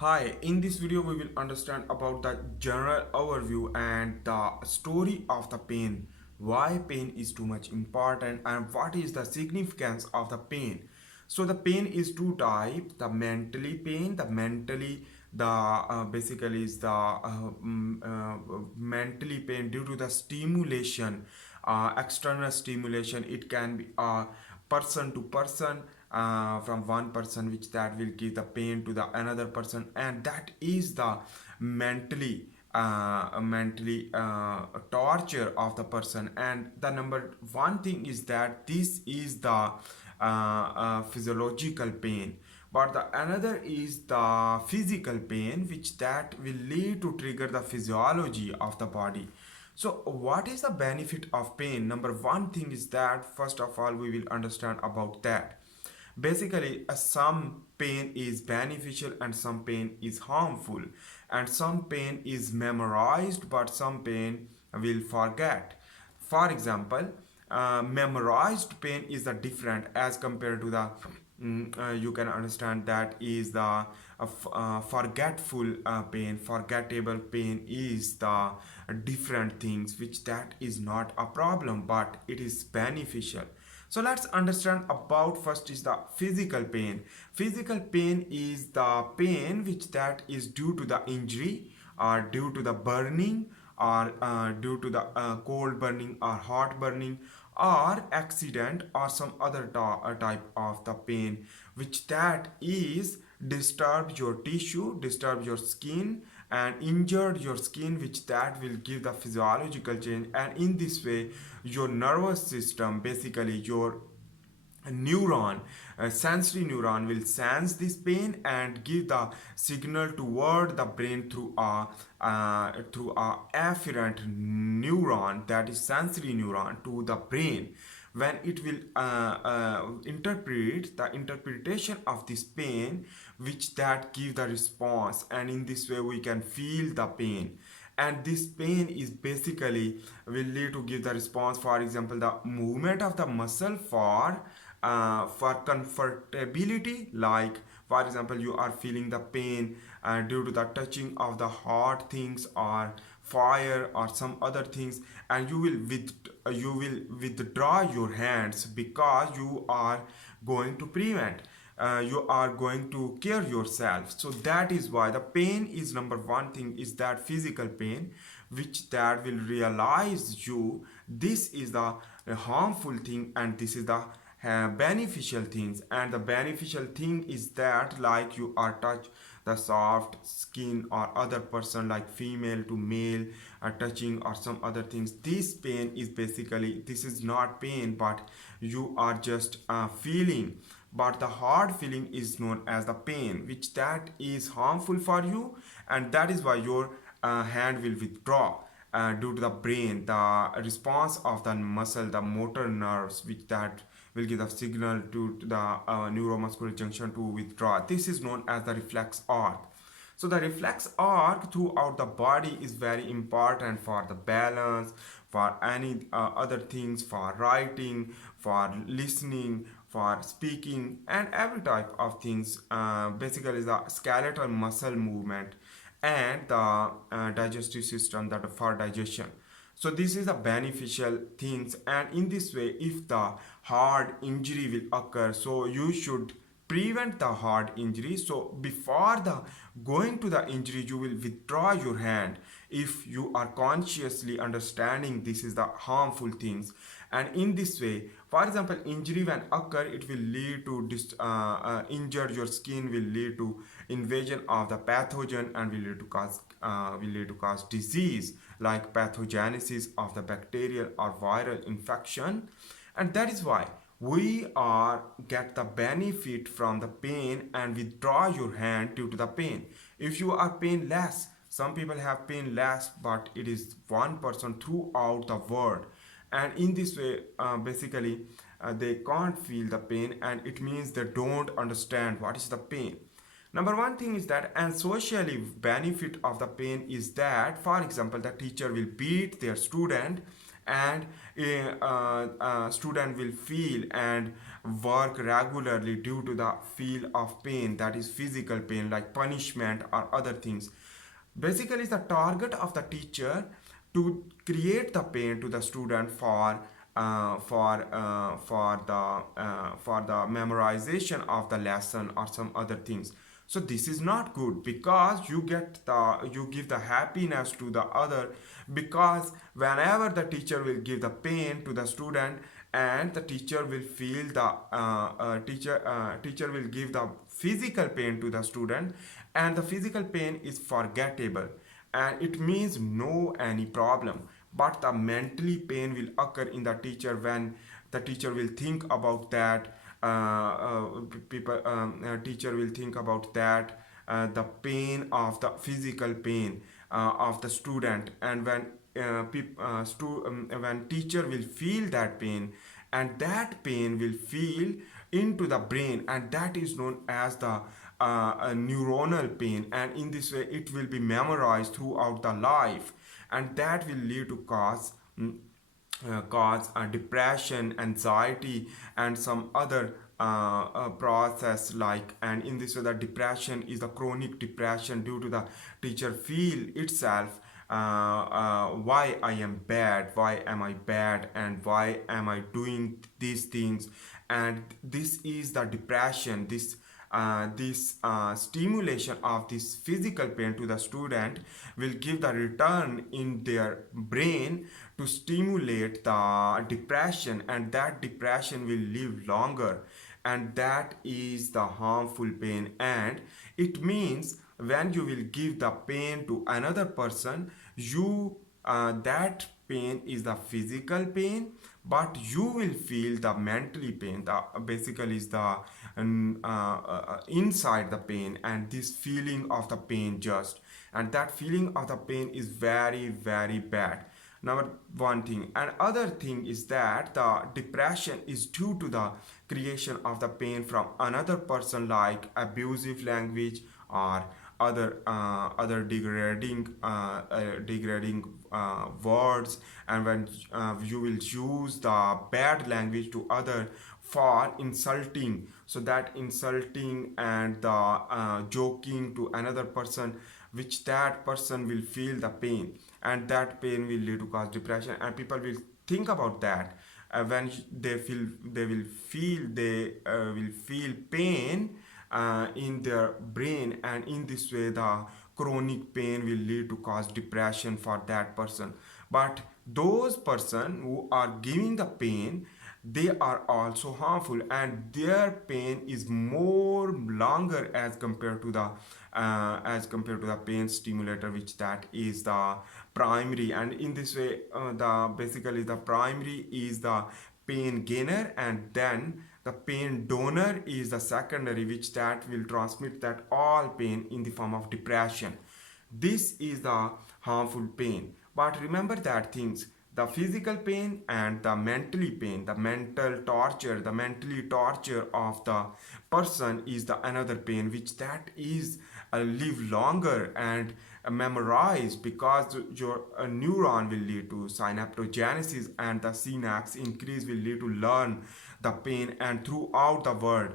Hi, in this video we will understand about the general overview and the story of the pain. Why pain is too much important and what is the significance of the pain. So the pain is two types, the mentally pain, the basically is the mentally pain due to the stimulation, external stimulation. It can be person to person, from one person, which that will give the pain to the another person, and that is the mentally torture of the person. And the number one thing is that this is the physiological pain, but the another is the physical pain, which that will lead to trigger the physiology of the body. So what is the benefit of pain? Number one thing is that first of all we will understand about that. Basically, some pain is beneficial and some pain is harmful, and some pain is memorized, but some pain will forget. For example, memorized pain is the different as compared to the you can understand that is the forgetful pain. Forgettable pain is the different things, which that is not a problem but it is beneficial. So let's understand about first is the physical pain. Physical pain is the pain which that is due to the injury or due to the burning or due to the cold burning or hot burning or accident or some other type of the pain, which that is disturb your tissue, disturb your skin and injured your skin, which that will give the physiological change. And in this way your nervous system, basically your neuron, a sensory neuron, will sense this pain and give the signal toward the brain through a afferent neuron, that is sensory neuron, to the brain, when it will interpret the interpretation of this pain, which that give the response, and in this way we can feel the pain. And this pain is basically will lead to give the response. For example, the movement of the muscle for comfortability, like for example you are feeling the pain due to the touching of the hot things or fire or some other things, and you will withdraw your hands because you are going to prevent, you are going to care yourself. So that is why the pain is number one thing is that physical pain, which that will realize you this is the harmful thing and this is the beneficial things. And the beneficial thing is that like you are touch the soft skin or other person like female to male touching or some other things. This pain is basically, this is not pain but you are just feeling, but the hard feeling is known as the pain, which that is harmful for you, and that is why your hand will withdraw due to the brain, the response of the muscle, the motor nerves, which that will give the signal to the neuromuscular junction to withdraw. This is known as the reflex arc. So the reflex arc throughout the body is very important for the balance, for any other things, for writing, for listening, for speaking, and every type of things. Basically, the skeletal muscle movement and the digestive system that for digestion. So this is the beneficial things, and in this way if the hard injury will occur, so you should prevent the hard injury. So before the going to the injury you will withdraw your hand if you are consciously understanding this is the harmful things. And in this way, for example, injury when occur, it will lead to injure your skin, will lead to invasion of the pathogen and will lead to cause disease like pathogenesis of the bacterial or viral infection. And that is why we are get the benefit from the pain and withdraw your hand due to the pain. If you are painless, some people have pain less, but it is 1% throughout the world, and in this way basically they can't feel the pain, and it means they don't understand what is the pain. Number one thing is that, and socially benefit of the pain is that, for example, the teacher will beat their student and a student will feel and work regularly due to the feel of pain, that is physical pain like punishment or other things. Basically the target of the teacher to create the pain to the student for the memorization of the lesson or some other things. So this is not good, because you give the happiness to the other, because whenever the teacher will give the pain to the student, and the teacher will feel the teacher will give the physical pain to the student, and the physical pain is forgettable, and it means no any problem. But the mentally pain will occur in the teacher when the teacher will think about that people teacher will think about that the pain of the physical pain of the student. And when teacher will feel that pain, and that pain will feel into the brain, and that is known as the a neuronal pain, and in this way it will be memorized throughout the life, and that will lead to cause depression, anxiety, and some other process like. And in this way the depression is the chronic depression due to the teacher feel itself why I am bad, why am I bad, and why am I doing these things. And this is the depression. This stimulation of this physical pain to the student will give the return in their brain to stimulate the depression, and that depression will live longer, and that is the harmful pain. And it means when you will give the pain to another person, you that pain is the physical pain, but you will feel the mentally pain. The basically is the inside the pain, and this feeling of the pain just, and that feeling of the pain is very very bad. Number one thing. And other thing is that the depression is due to the creation of the pain from another person, like abusive language or other degrading words. And when you will use the bad language to other for insulting, so that insulting and the joking to another person, which that person will feel the pain, and that pain will lead to cause depression. And people will think about that when they will feel pain in their brain, and in this way the chronic pain will lead to cause depression for that person. But those person who are giving the pain, they are also harmful, and their pain is more longer as compared to the pain stimulator, which that is the primary. And in this way the basically the primary is the pain gainer, and then the pain donor is the secondary, which that will transmit that all pain in the form of depression. This is the harmful pain. But remember that things, the physical pain and the mentally pain, the mental torture, the mentally torture of the person is the another pain, which that is live longer and memorize, because your neuron will lead to synaptogenesis, and the synapse increase will lead to learn the pain, and throughout the world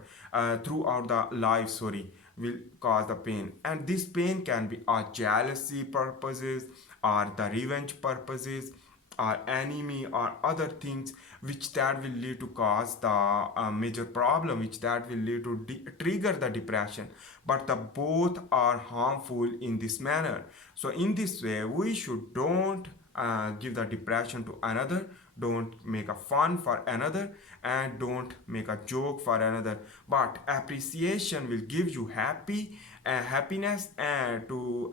throughout the life, sorry, will cause the pain. And this pain can be a jealousy purposes, or the revenge purposes, or enemy, or other things, which that will lead to cause the major problem, which that will lead to trigger the depression. But the both are harmful in this manner. So in this way we should don't give the depression to another, don't make a fun for another, and don't make a joke for another. But appreciation will give you happiness and to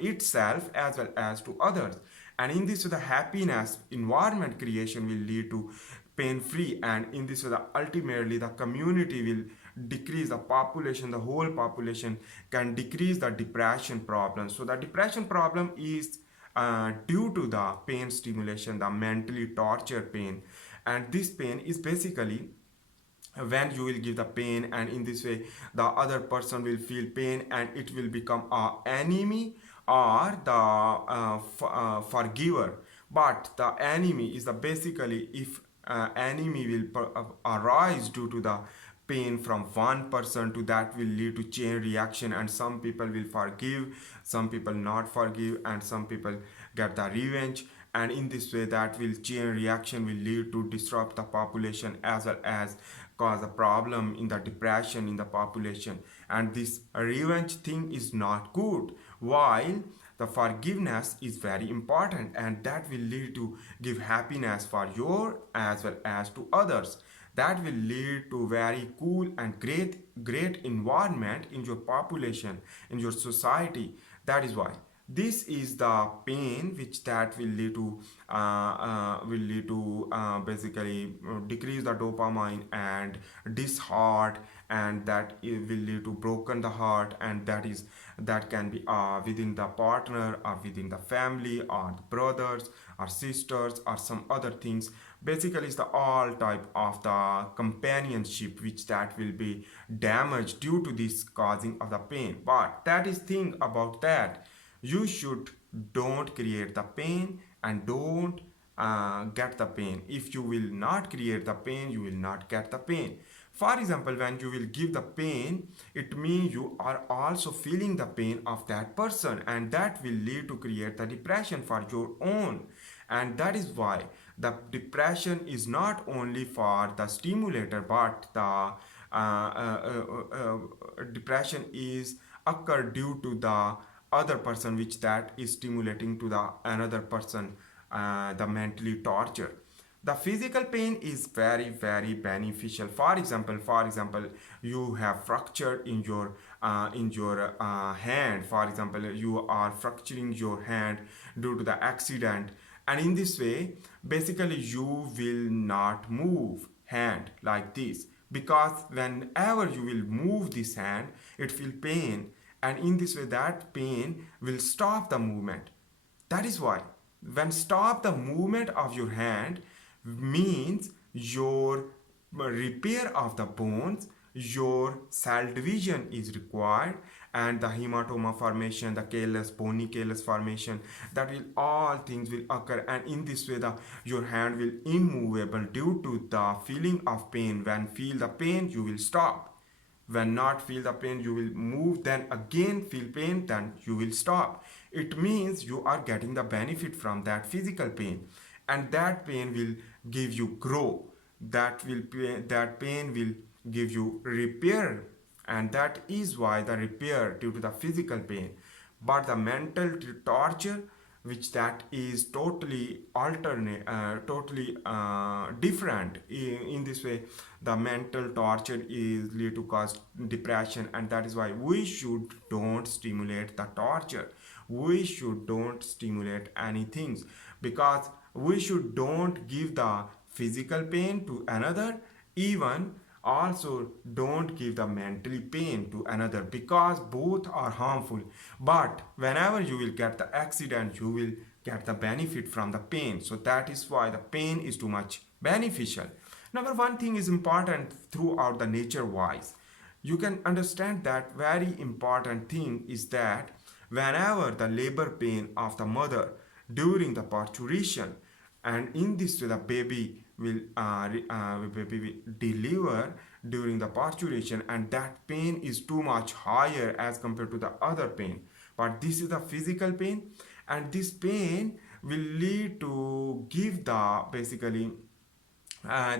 itself as well as to others. And in this way the happiness environment creation will lead to pain free, and in this way ultimately the community will decrease, the population, the whole population can decrease the depression problem. So the depression problem is due to the pain stimulation, the mentally torture pain. And this pain is basically when you will give the pain, and in this way the other person will feel pain, and it will become a enemy or the forgiver. But the enemy is the basically if enemy will arise due to the pain from one person to that will lead to chain reaction, and some people will forgive, some people not forgive, and some people get the revenge, and in this way that will chain reaction will lead to disrupt the population as well as cause a problem in the depression in the population. And this revenge thing is not good, while the forgiveness is very important, and that will lead to give happiness for your as well as to others. That will lead to very cool and great environment in your population, in your society. That is why this is the pain which that will lead to basically decrease the dopamine and disheart, and that it will lead to broken the heart, and that can be within the partner or within the family or the brothers or sisters or some other things. Basically it's the all type of the companionship which that will be damaged due to this causing of the pain. But that is thing about that, you should don't create the pain and don't get the pain. If you will not create the pain, you will not get the pain. For example, when you will give the pain, it means you are also feeling the pain of that person, and that will lead to create the depression for your own. And that is why the depression is not only for the stimulator, but the depression is occur due to the other person which that is stimulating to the another person, the mentally torture. The physical pain is very beneficial. For example, you have fracture in your hand. For example, you are fracturing your hand due to the accident, and in this way basically you will not move hand like this, because whenever you will move this hand it feel pain, and in this way that pain will stop the movement. That is why when stop the movement of your hand means your repair of the bones, your cell division is required, and the hematoma formation, the callus, bony callus formation, that will all things will occur, and in this way the your hand will immovable due to the feeling of pain. When feel the pain you will stop, when not feel the pain you will move, then again feel pain, then you will stop. It means you are getting the benefit from that physical pain, and that pain will give you grow, that pain will give you repair, and that is why the repair due to the physical pain. But the mental torture which that is totally alternate, totally different. In this way the mental torture is lead to cause depression, and that is why we should don't stimulate the torture, we should don't stimulate anything, because we should don't give the physical pain to another, even also don't give the mentally pain to another, because both are harmful. But whenever you will get the accident you will get the benefit from the pain, so that is why the pain is too much beneficial. Number one thing is important throughout the nature wise, you can understand that very important thing is that whenever the labor pain of the mother during the parturition, and in this way the baby will deliver during the parturition, and that pain is too much higher as compared to the other pain. But this is the physical pain, and this pain will lead to give the basically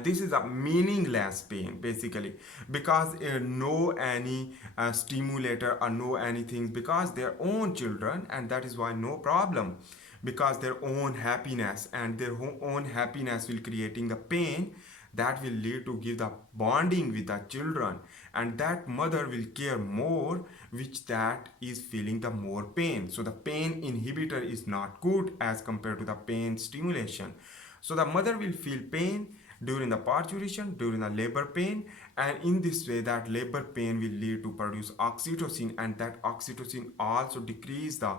this is a meaningless pain basically, because no any stimulator or no anything, because their own children, and that is why no problem, because their own happiness, and their own happiness will creating the pain, that will lead to give the bonding with the children, and that mother will care more, which that is feeling the more pain. So the pain inhibitor is not good as compared to the pain stimulation. So the mother will feel pain during the parturition, during the labor pain, and in this way that labor pain will lead to produce oxytocin, and that oxytocin also decrease the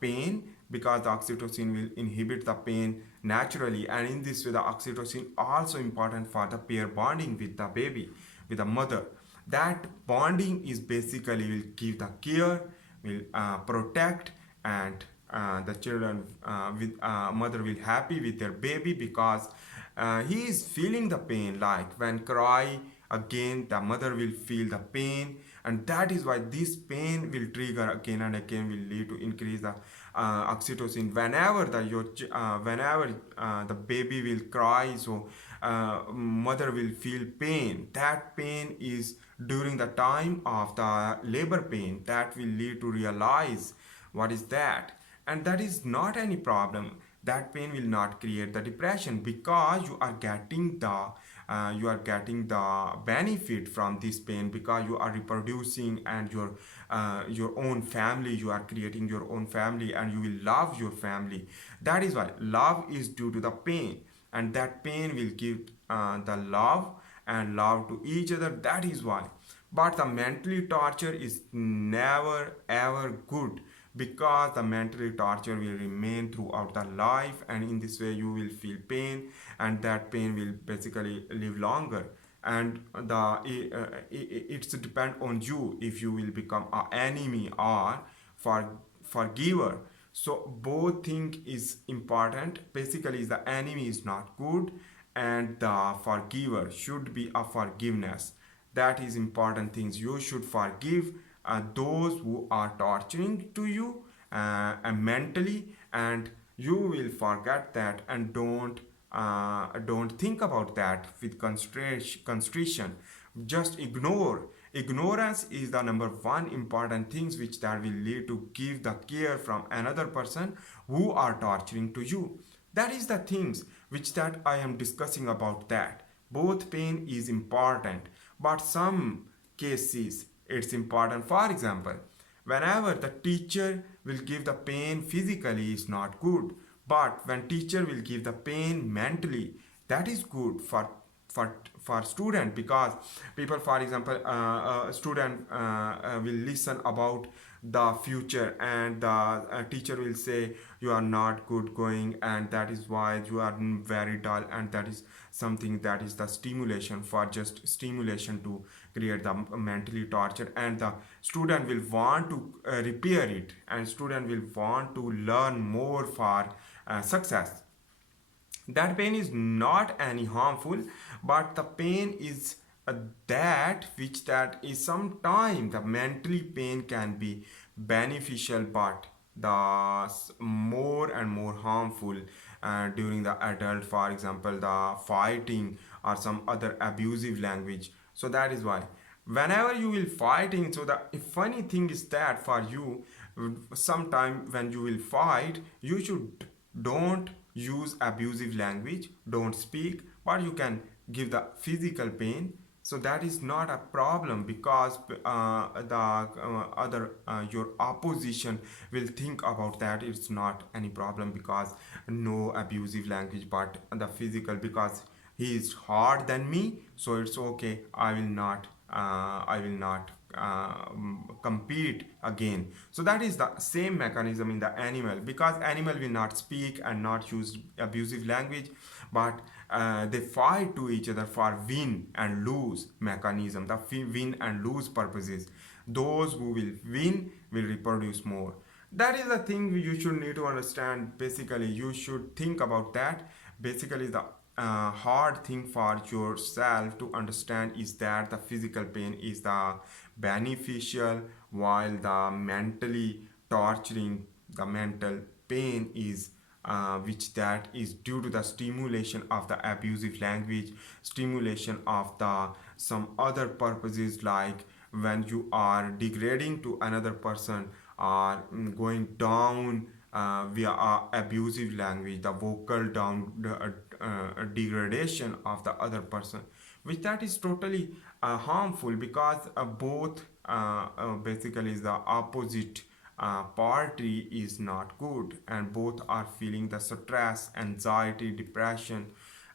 pain, because the oxytocin will inhibit the pain naturally, and in this way the oxytocin also important for the pair bonding with the baby, with the mother. That bonding is basically will give the care, will protect, and the children with mother will happy with their baby because he is feeling the pain. Like when cry again, the mother will feel the pain, and that is why this pain will trigger again and again, will lead to increase the oxytocin whenever whenever the baby will cry. So mother will feel pain. That pain is during the time of the labor pain, that will lead to realize what is that. And that is not any problem. That pain will not create the depression because you are getting the benefit from this pain, because you are reproducing, and your own family, you are creating your own family, and you will love your family. That is why love is due to the pain, and that pain will give the love and love to each other. That is why. But the mentally torture is never ever good, because the mentally torture will remain throughout the life, and in this way you will feel pain, and that pain will basically live longer. And it's depend on you if you will become an enemy or forgiver. So both thing is important. Basically the enemy is not good, and the forgiver should be a forgiveness. That is important things. You should forgive those who are torturing to you mentally, and you will forget that, and don't think about that with constriction. Just ignore. Ignorance is the number one important things which that will lead to give the care from another person who are torturing to you. That is the things which that I am discussing about. That both pain is important, but some cases it's important. For example, whenever the teacher will give the pain physically is not good, but when teacher will give the pain mentally, that is good for student. Because people, for example, student will listen about the future, and the teacher will say you are not good going, and that is why you are very dull, and that is something that is the stimulation, for just stimulation to create the mentally torture. And the student will want to repair it, and student will want to learn more for success. That pain is not any harmful, but the pain is that which that is sometimes the mentally pain can be beneficial, but the more and more harmful during the adult. For example, the fighting or some other abusive language. So that is why whenever you will fighting, so the funny thing is that for you, sometime when you will fight, you should don't use abusive language, don't speak, but you can give the physical pain. So that is not a problem, because the other your opposition will think about that. It's not any problem, because no abusive language, but the physical, because he is hard than me, so it's okay. I will not compete again. So that is the same mechanism in the animal, because animal will not speak and not use abusive language, but they fight to each other for win and lose mechanism, the win and lose purposes. Those who will win will reproduce more. That is the thing you should need to understand. Basically you should think about that. Basically the hard thing for yourself to understand is that the physical pain is the beneficial, while the mentally torturing, the mental pain is which that is due to the stimulation of the abusive language, stimulation of the some other purposes, like when you are degrading to another person, or going down via abusive language, the vocal down, degradation of the other person, which that is totally harmful, because both basically is the opposite party is not good, and both are feeling the stress, anxiety, depression.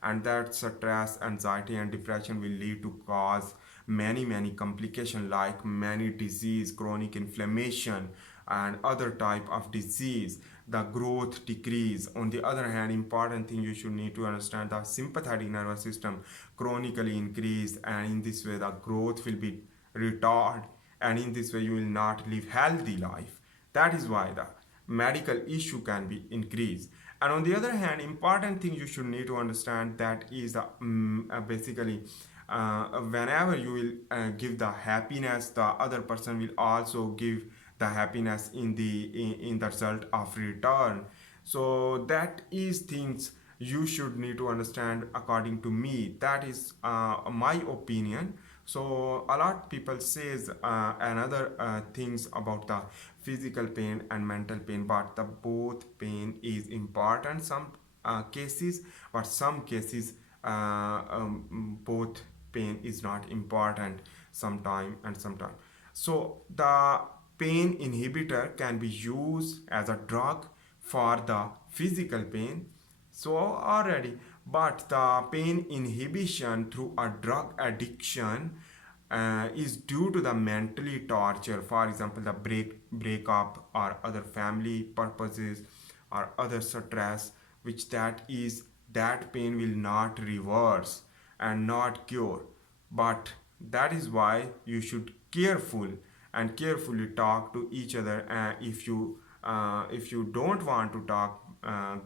And that stress, anxiety and depression will lead to cause many complications, like many disease, chronic inflammation, and other type of disease. The growth decrease. On the other hand, important thing you should need to understand, the sympathetic nervous system chronically increased, and in this way the growth will be retarded, and in this way you will not live healthy life. That is why the medical issue can be increased. And on the other hand, important thing you should need to understand that is basically whenever you will give the happiness, the other person will also give the happiness in the result of return. So that is things you should need to understand according to me. That is my opinion. So a lot people says another things about the physical pain and mental pain, but the both pain is important some cases, but some cases both pain is not important sometime and sometime. So the pain inhibitor can be used as a drug for the physical pain, so already, but the pain inhibition through a drug addiction is due to the mentally torture, for example the breakup or other family purposes or other stress, which that pain will not reverse and not cure. But that is why you should careful and carefully talk to each other. If you don't want to talk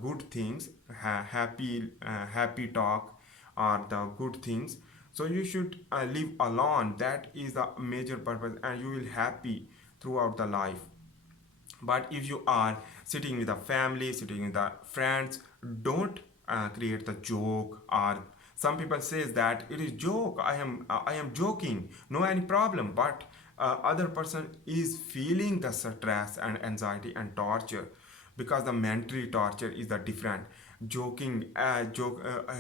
good things, happy talk or the good things, so you should live alone. That is the major purpose, and you will happy throughout the life. But if you are sitting with a family, sitting with the friends, don't create the joke. Or some people says that it is joke, I am joking, no any problem, but other person is feeling the stress and anxiety and torture, because the mentally torture is the different. Joking a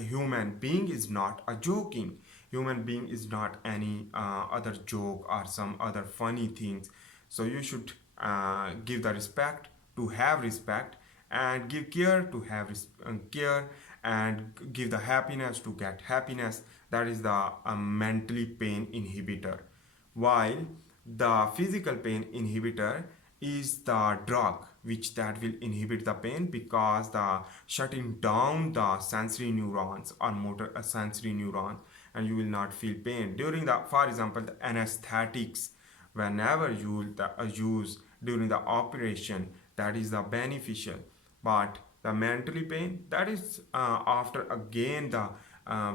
human being is not a joking. Human being is not any other joke or some other funny things. So you should give the respect to have respect, and give care to have care, and give the happiness to get happiness. That is the mentally pain inhibitor. While the physical pain inhibitor is the drug which that will inhibit the pain, because the shutting down the sensory neurons or motor sensory neurons, and you will not feel pain during the, for example the anesthetics, whenever you use during the operation, that is the beneficial. But the mentally pain, that is after again the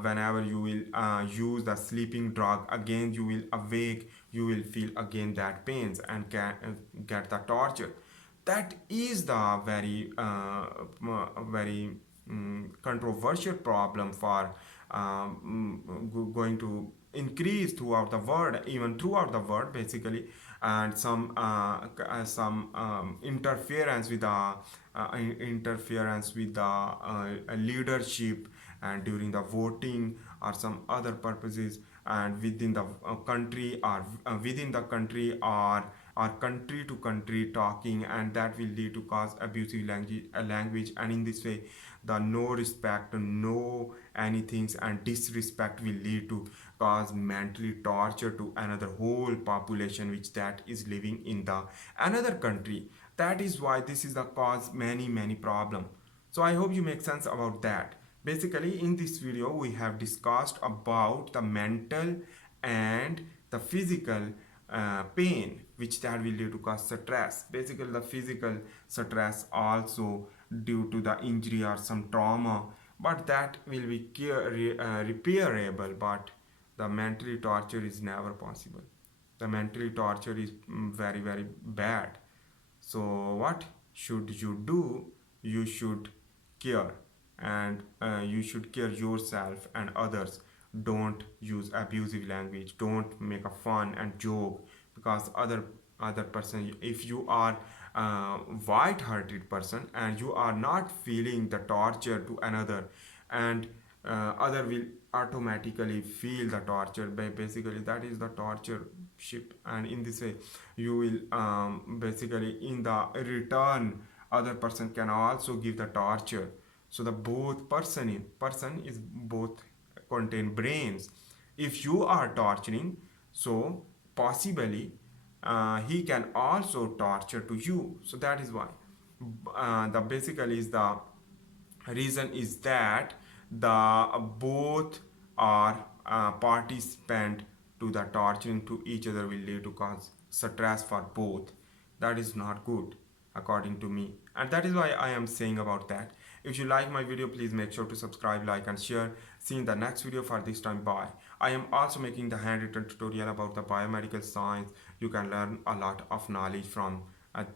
whenever you will use the sleeping drug, again you will awake, you will feel again that pains and can get the torture. That is the very controversial problem for going to increase throughout the world, even throughout the world basically. And some interference with the leadership, and during the voting or some other purposes, and within the country, or within the country, or country to country talking, and that will lead to cause abusive language. And in this way, the no respect, no anything, and disrespect will lead to cause mentally torture to another whole population which that is living in the another country. That is why this is the cause many problem. So I hope you make sense about that. Basically in this video we have discussed about the mental and the physical pain which that will lead to cause stress. Basically the physical stress also due to the injury or some trauma, but that will be repairable. But the mentally torture is never possible. The mentally torture is very bad. So what should you do? You should care, and you should care yourself and others. Don't use abusive language, don't make a fun and joke, because other person, if you are white hearted person and you are not feeling the torture to another, and other will automatically feel the torture. Basically that is the torture ship, and in this way you will basically in the return other person can also give the torture. So the both person is both contain brains. If you are torturing, so possibly he can also torture to you. So that is why the basically is the reason is that the both are participant to the torturing to each other will lead to cause stress for both. That is not good. according to me, and that is why I am saying about that. If you like my video, please make sure to subscribe, like and share. See you in the next video. For this time, bye. I am also making the handwritten tutorial about the biomedical science. You can learn a lot of knowledge from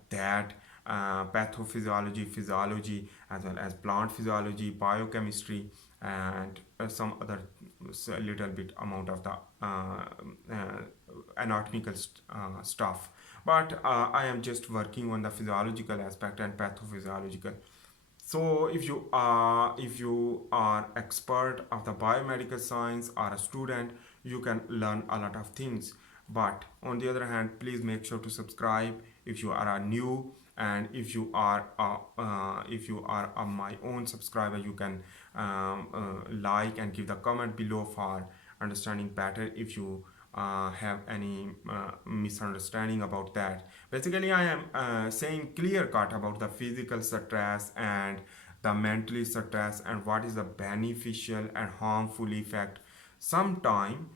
that, pathophysiology, physiology, as well as plant physiology, biochemistry, and some other little bit amount of the anatomical stuff. But I am just working on the physiological aspect and pathophysiological. So if you are expert of the biomedical science or a student, you can learn a lot of things. But on the other hand, please make sure to subscribe if you are a new, and if you are my own subscriber, you can like and give the comment below for understanding better if you have any misunderstanding about that. Basically, I am saying clear cut about the physical stress and the mentally stress and what is the beneficial and harmful effect. Sometime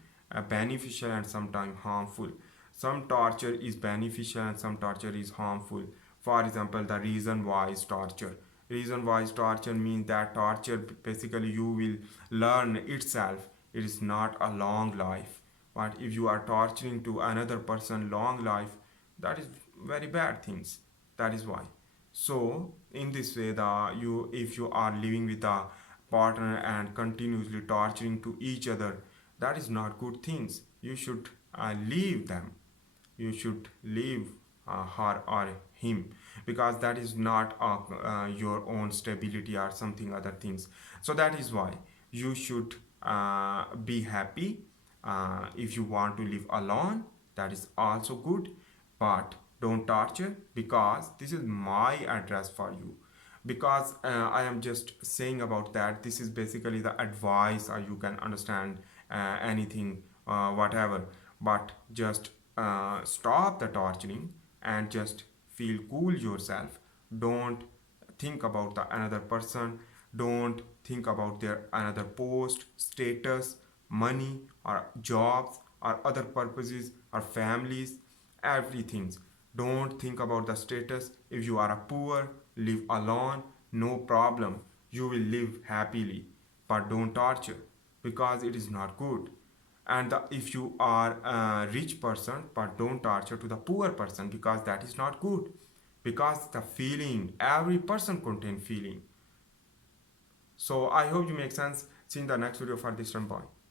beneficial and sometime harmful. Some torture is beneficial and some torture is harmful. For example, the reason wise torture. Reason wise torture means that torture basically you will learn itself. It is not a long life. But if you are torturing to another person long life, that is very bad things. That is why. So in this way, the you if you are living with a partner and continuously torturing to each other, that is not good things. You should leave them. You should leave her or him, because that is not your own stability or something other things. So that is why you should be happy. If you want to live alone, that is also good, but don't torture, because this is my address for you. Because I am just saying about that, this is basically the advice, or you can understand anything, whatever. But just stop the torturing and just feel cool yourself. Don't think about the another person. Don't think about their another post, status, money, or jobs, or other purposes, or families, everything. Don't think about the status. If you are a poor, live alone, no problem. You will live happily, but don't torture, because it is not good. And if you are a rich person, but don't torture to the poor person, because that is not good. Because the feeling, every person contain feeling. So I hope you make sense. See you in the next video. For this one, bye.